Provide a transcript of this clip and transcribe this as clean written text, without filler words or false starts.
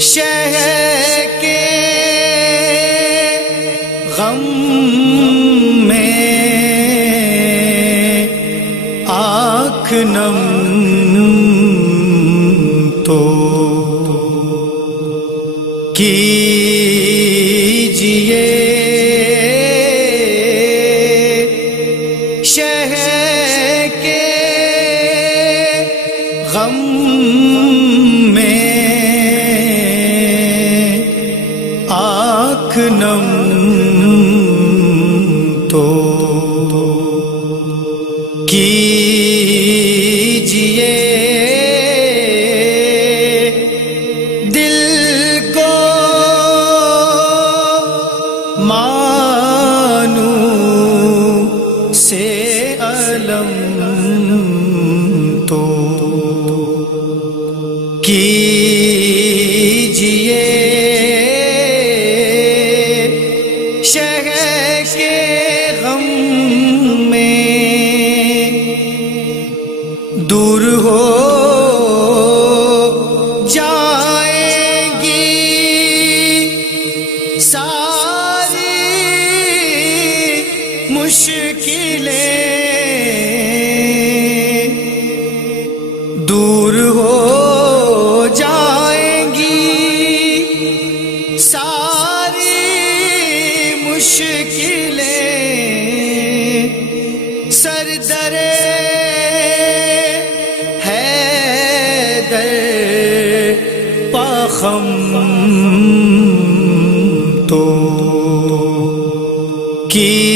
شہر کے غم میں آنکھ نم تو کیجیے، شہر کے غم میں آنکھ نم تو کیجیے، دل کو مانو سے علم تو کیجیے، شہر کے غم میں دور ہو جائیں گی ساری مشکلیں، دور ہو جائیں گی ساری مشکلیں، سردر حیدر پاخم تو کی